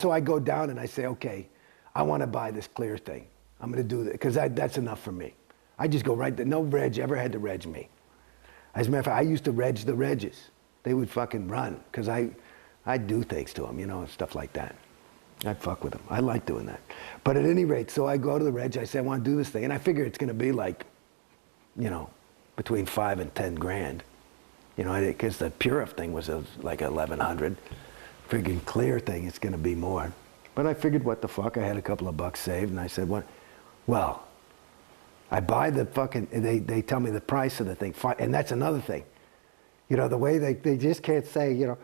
So I go down and I say, okay, I want to buy this clear thing. I'm going to do that because that's enough for me. I just go right there. No reg ever had to reg me. As a matter of fact, I used to reg the regs. They would fucking run because I'd do things to them, you know, stuff like that. I'd fuck with them. I like doing that. But at any rate, so I go to the reg. I say, I want to do this thing. And I figure it's going to be like, you know, between 5 and 10 grand. You know, because the Purif thing was like 1,100. Friggin' clear thing, it's going to be more. But I figured, what the fuck? I had a couple of bucks saved, and I said, what? Well, I buy the fucking, they tell me the price of the thing, and that's another thing. You know, the way they just can't say, you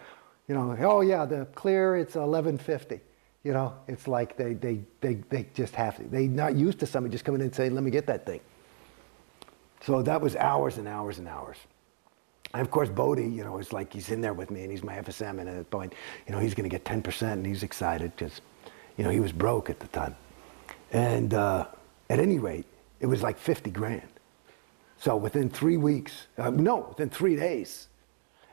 know, oh yeah, the clear, it's 1150. You know, it's like they just have to. They're not used to somebody just coming in and saying, let me get that thing. So that was hours and hours and hours. And of course, Bodhi, you know, it's like he's in there with me and he's my FSM, and at that point, you know, he's going to get 10% and he's excited because, you know, he was broke at the time. And at any rate, it was like 50 grand. So within 3 weeks, within 3 days,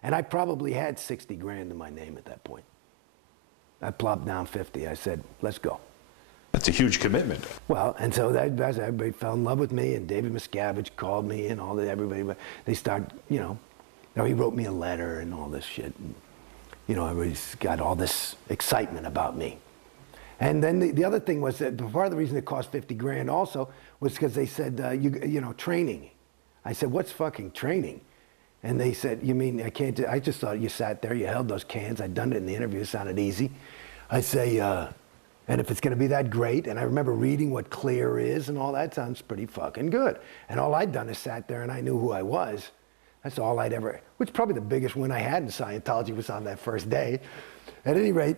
and I probably had 60 grand in my name at that point. I plopped down 50. I said, let's go. That's a huge commitment. Well, and so everybody fell in love with me, and David Miscavige called me and all that, everybody, they started, you know, he wrote me a letter and all this shit. And, you know, everybody's got all this excitement about me. And then the other thing was that part of the reason it cost 50 grand also was because they said, you know, training. I said, what's fucking training? And they said, you mean I can't do, I just thought you sat there, you held those cans. I'd done it in the interview, it sounded easy. I say, and if it's going to be that great, and I remember reading what clear is and all that, sounds pretty fucking good. And all I'd done is sat there and I knew who I was. That's all I'd ever, which probably the biggest win I had in Scientology was on that first day. At any rate,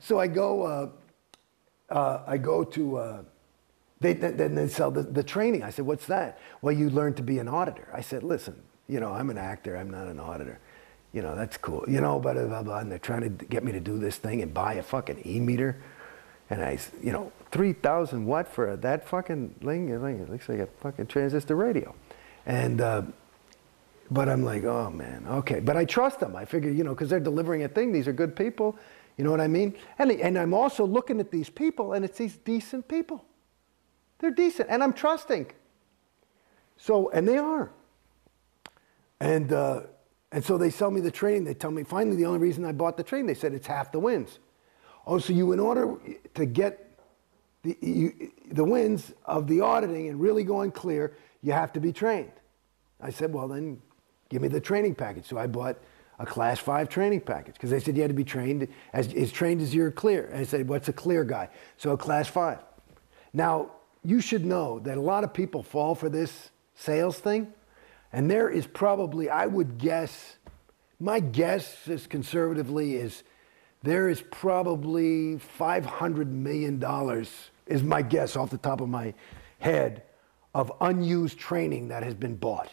so I go to, then they sell the training. I said, what's that? Well, you learn to be an auditor. I said, listen, you know, I'm an actor, I'm not an auditor. You know, that's cool. You know, blah, blah, blah, and they're trying to get me to do this thing and buy a fucking e-meter. And I, you know, 3,000 what for that fucking thing? It looks like a fucking transistor radio. And, but I'm like, oh man, okay. But I trust them. I figure, you know, because they're delivering a thing. These are good people. You know what I mean? And I'm also looking at these people, and it's these decent people. They're decent, and I'm trusting. So, and they are. And so they sell me the training. They tell me, finally, the only reason I bought the training, they said it's half the wins. Oh, so you, in order to get the wins of the auditing and really going clear, you have to be trained. I said, well, then give me the training package. So I bought a class 5 training package because they said you had to be trained as trained as you're clear. And I said, what's a clear guy? So a class 5. Now, you should know that a lot of people fall for this sales thing. And there is probably, I would guess, my guess is conservatively is there is probably $500 million, is my guess off the top of my head, of unused training that has been bought.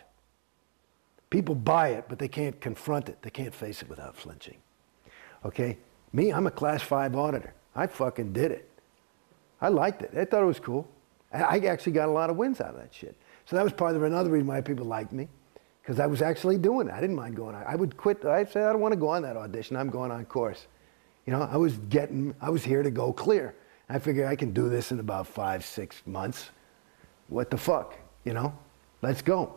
People buy it, but they can't confront it. They can't face it without flinching. Okay? Me, I'm a class 5 auditor. I fucking did it. I liked it. I thought it was cool. I actually got a lot of wins out of that shit. So that was part of another reason why people liked me, because I was actually doing it. I didn't mind going on. I would quit. I'd say, I don't want to go on that audition. I'm going on course. You know, I was here to go clear. I figured I can do this in about 5-6 months. What the fuck, you know? Let's go.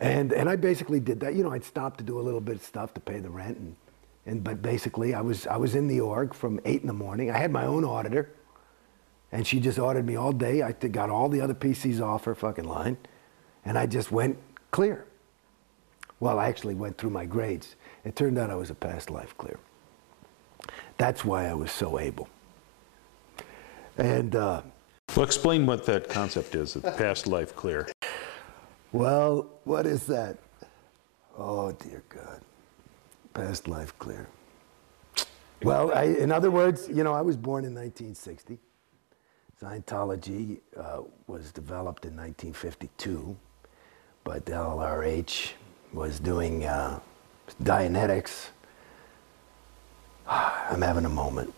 And I basically did that. You know, I'd stop to do a little bit of stuff to pay the rent, but basically I was in the org from 8 in the morning. I had my own auditor, and she just audited me all day. I got all the other PCs off her fucking line, and I just went clear. Well, I actually went through my grades. It turned out I was a past life clear. That's why I was so able. And well, explain what that concept is, of past life clear. Well, what is that? Oh, dear God. Past life clear. Well, in other words, you know, I was born in 1960. Scientology was developed in 1952, but the LRH was doing Dianetics. I'm having a moment.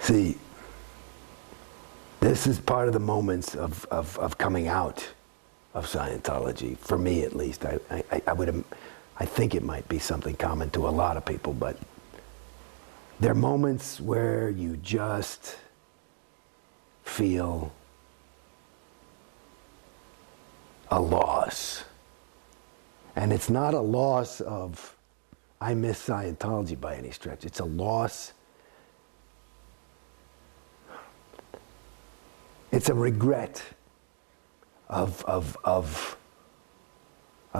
See, this is part of the moments of coming out of Scientology, for me at least. I I think it might be something common to a lot of people, but there are moments where you just feel a loss. And it's not a loss of, I miss Scientology by any stretch. It's a loss. It's a regret of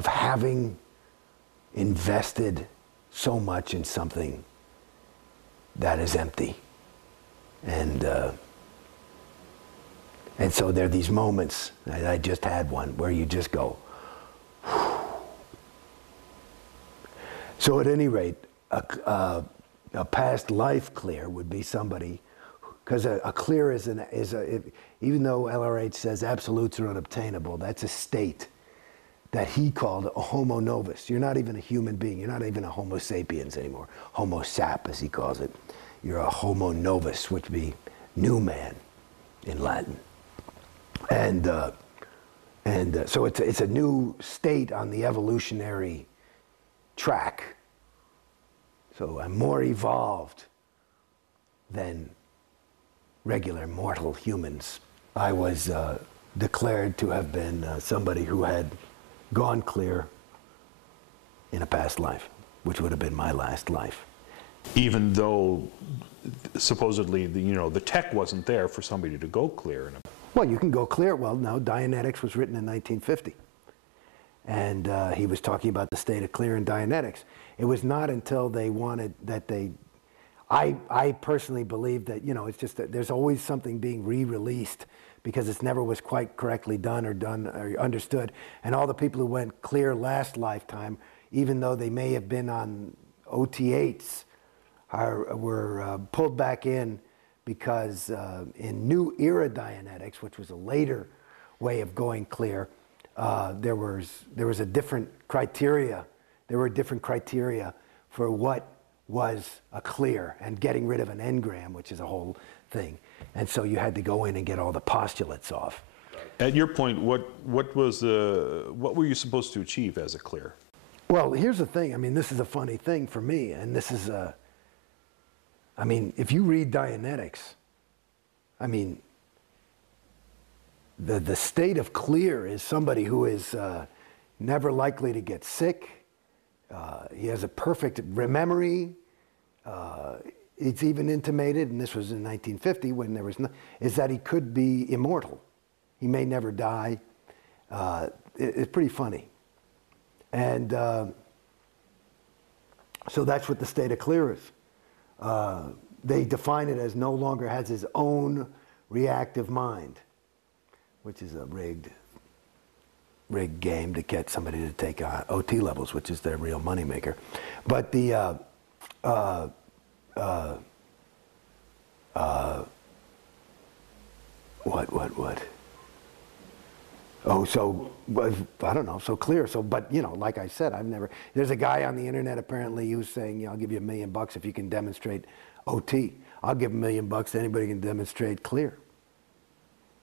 having invested so much in something that is empty. And so there are these moments, I just had one, where you just go, whew. So at any rate, a past life clear would be somebody, because a clear even though LRH says absolutes are unobtainable, that's a state that he called a homo novus. You're not even a human being. You're not even a homo sapiens anymore. Homo sap, as he calls it. You're a homo novus, which would be new man in Latin. And so it's a new state on the evolutionary track. So I'm more evolved than regular mortal humans. I was declared to have been somebody who had gone clear in a past life, which would have been my last life. Even though supposedly the tech wasn't there for somebody to go clear. Well, you can go clear. Well, no, Dianetics was written in 1950. And he was talking about the state of clear in Dianetics. It was not until they wanted that I personally believe that, it's just that there's always something being re-released because it never was quite correctly done or understood. And all the people who went clear last lifetime, even though they may have been on OT8s, were pulled back in because in New Era Dianetics, which was a later way of going clear, there was a different criteria. There were different criteria for what was a clear and getting rid of an engram, which is a whole thing. And so you had to go in and get all the postulates off. At your point, what were you supposed to achieve as a clear? Well, here's the thing. I mean, this is a funny thing for me, and this is if you read Dianetics, the state of clear is somebody who is never likely to get sick. He has a perfect memory. It's even intimated, and this was in 1950 when there was is that he could be immortal. He may never die. It's pretty funny. And so that's what the state of clear is. They define it as no longer has his own reactive mind, which is a rigged game to get somebody to take OT levels, which is their real moneymaker. But the what? Oh, so I don't know. So clear. So, but like I said, there's a guy on the internet apparently who's saying, I'll give you $1 million if you can demonstrate OT. I'll give $1 million to anybody who can demonstrate clear.